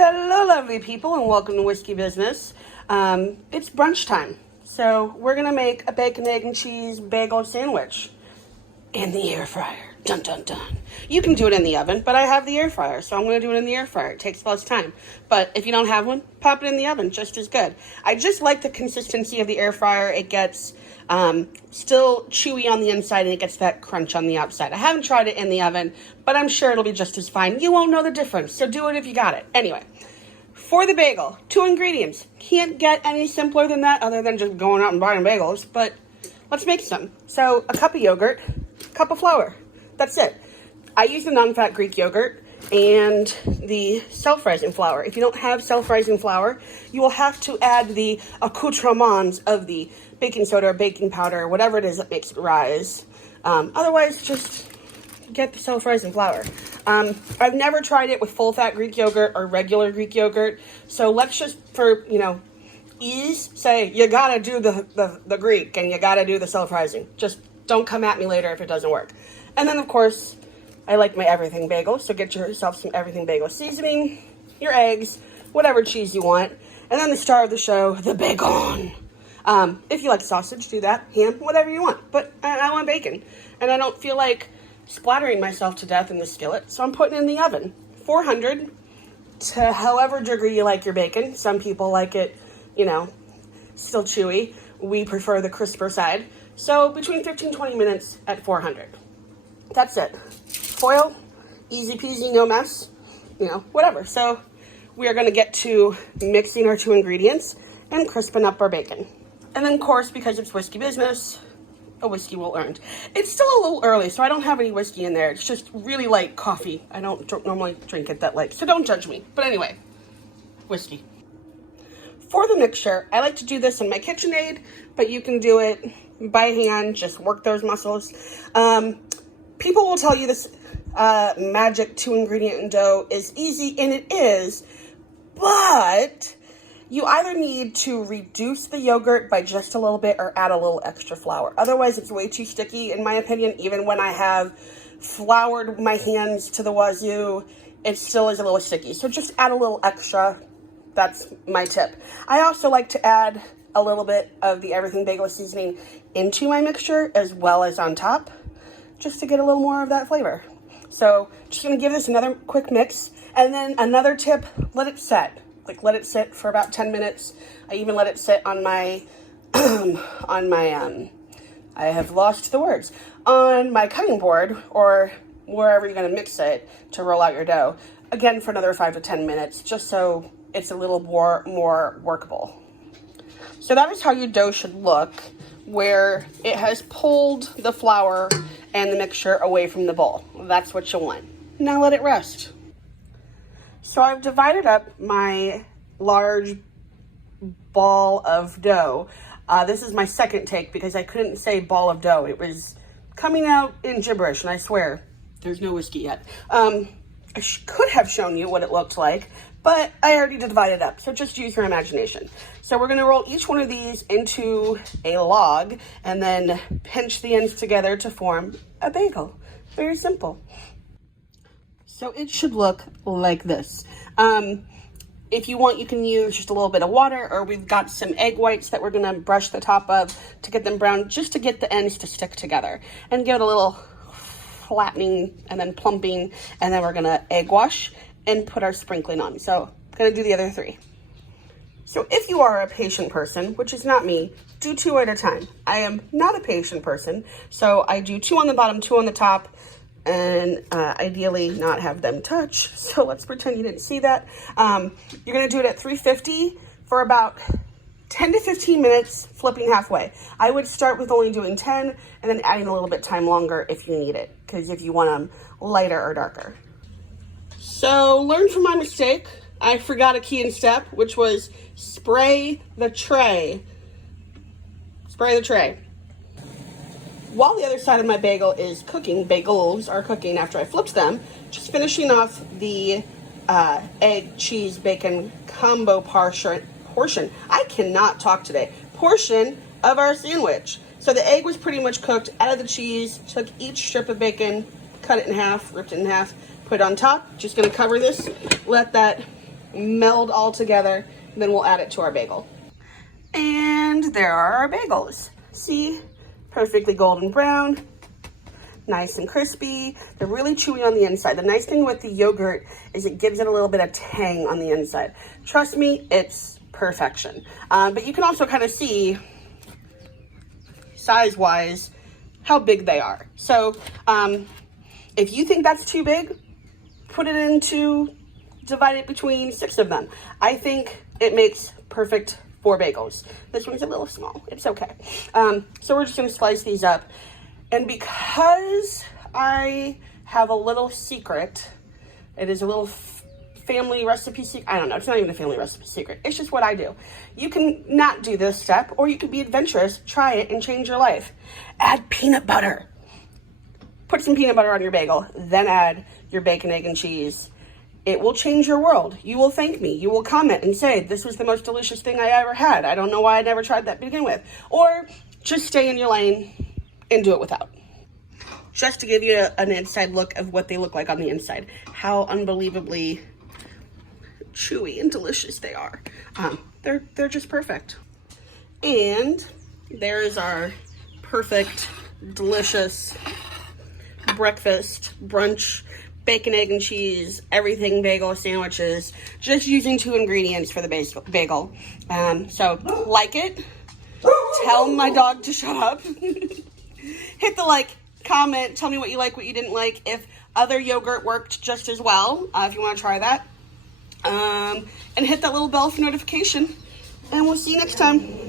Hello, lovely people, and welcome to Whiskey Business. It's brunch time, so we're gonna make a bacon, egg, and cheese bagel sandwich in the air fryer. Dun dun dun. You can do it in the oven, but I have the air fryer, so I'm gonna do it in the air fryer. It takes less time, but if you don't have one, pop it in the oven, just as good. I just like the consistency of the air fryer. It gets still chewy on the inside, and it gets that crunch on the outside. I haven't tried it in the oven, but I'm sure it'll be just as fine. You won't know the difference, so do it if you got it. Anyway, for the bagel, 2 ingredients. Can't get any simpler than that other than just going out and buying bagels, but let's make some. So a cup of yogurt, a cup of flour. That's it. I use the non-fat Greek yogurt and the self-rising flour. If you don't have self-rising flour, you will have to add the accoutrements of the baking soda or baking powder, whatever it is that makes it rise. Otherwise, just get the self-rising flour. I've never tried it with full-fat Greek yogurt or regular Greek yogurt, so let's just, for, ease, say you gotta do the Greek and you gotta do the self-rising. Just don't come at me later if it doesn't work. And then, of course, I like my everything bagel, so get yourself some everything bagel seasoning, your eggs, whatever cheese you want, and then the star of the show, the bacon. If you like sausage, do that, ham, whatever you want, but I want bacon, and I don't feel like splattering myself to death in the skillet, so I'm putting it in the oven, 400 to however degree you like your bacon. Some people like it, still chewy. We prefer the crisper side, so between 15-20 minutes at 400. That's it. Foil, easy peasy, no mess, whatever. So we are going to get to mixing our 2 ingredients and crisping up our bacon. And then, of course, because it's whiskey business, a whiskey will earned. It's still a little early, so I don't have any whiskey in there. It's just really light coffee. I don't normally drink it that late, so don't judge me. But anyway, whiskey. For the mixture, I like to do this in my KitchenAid, but you can do it by hand. Just work those muscles. People will tell you this magic 2-ingredient dough is easy, and it is, but you either need to reduce the yogurt by just a little bit or add a little extra flour. Otherwise, it's way too sticky, in my opinion. Even when I have floured my hands to the wazoo, it still is a little sticky. So just add a little extra. That's my tip. I also like to add a little bit of the everything bagel seasoning into my mixture as well as on top, just to get a little more of that flavor. So just gonna give this another quick mix. And then another tip, let it set. Let it sit for about 10 minutes. I even let it sit on my, I have lost the words, on my cutting board or wherever you're gonna mix it to roll out your dough. Again, for another 5 to 10 minutes, just so it's a little more workable. So that is how your dough should look, where it has pulled the flour and the mixture away from the bowl. That's what you want. Now let it rest. So I've divided up my large ball of dough. This is my second take because I couldn't say ball of dough. It was coming out in gibberish, and I swear there's no whiskey yet. I could have shown you what it looked like, but I already divided it up, so just use your imagination. So we're gonna roll each one of these into a log and then pinch the ends together to form a bagel. Very simple. So it should look like this. If you want, you can use just a little bit of water, or we've got some egg whites that we're gonna brush the top of to get them brown, just to get the ends to stick together and give it a little flattening and then plumping, and then we're gonna egg wash and put our sprinkling on. So I'm gonna do the other 3. So if you are a patient person, which is not me, do 2 at a time. I am not a patient person, so I do 2 on the bottom, 2 on the top, and ideally not have them touch. So let's pretend you didn't see that. You're gonna do it at 350 for about 10 to 15 minutes, flipping halfway. I would start with only doing 10 and then adding a little bit time longer if you need it, because if you want them lighter or darker. So learn from my mistake. I forgot a key and step, which was spray the tray. Spray the tray. While the other side of my bagel is cooking, bagels are cooking after I flipped them, just finishing off the egg, cheese, bacon combo portion. I cannot talk today. Portion of our sandwich. So the egg was pretty much cooked, added the cheese, took each strip of bacon, cut it in half, ripped it in half, put it on top. Just gonna cover this, let that meld all together, and then we'll add it to our bagel. And there are our bagels. See, perfectly golden brown, nice and crispy. They're really chewy on the inside. The nice thing with the yogurt is it gives it a little bit of tang on the inside. Trust me, it's perfection. But you can also kind of see, size-wise, how big they are. So if you think that's too big, divide it between 6 of them. I think it makes perfect 4 bagels. This one's a little small. It's okay. So we're just going to slice these up. And because I have a little secret, it is a little family recipe secret. I don't know. It's not even a family recipe secret. It's just what I do. You can not do this step, or you could be adventurous, try it, and change your life. Add peanut butter. Put some peanut butter on your bagel, then add your bacon, egg, and cheese. It will change your world. You will thank me. You will comment and say, this was the most delicious thing I ever had. I don't know why I never tried that to begin with. Or just stay in your lane and do it without. Just to give you an inside look of what they look like on the inside. How unbelievably chewy and delicious they are. They're just perfect. And there is our perfect, delicious breakfast, brunch, bacon, egg, and cheese, everything bagel sandwiches, just using 2 ingredients for the bagel. So like it, tell my dog to shut up, hit the like, comment, tell me what you like, what you didn't like, if other yogurt worked just as well, if you want to try that, and hit that little bell for notification, and we'll see you next time.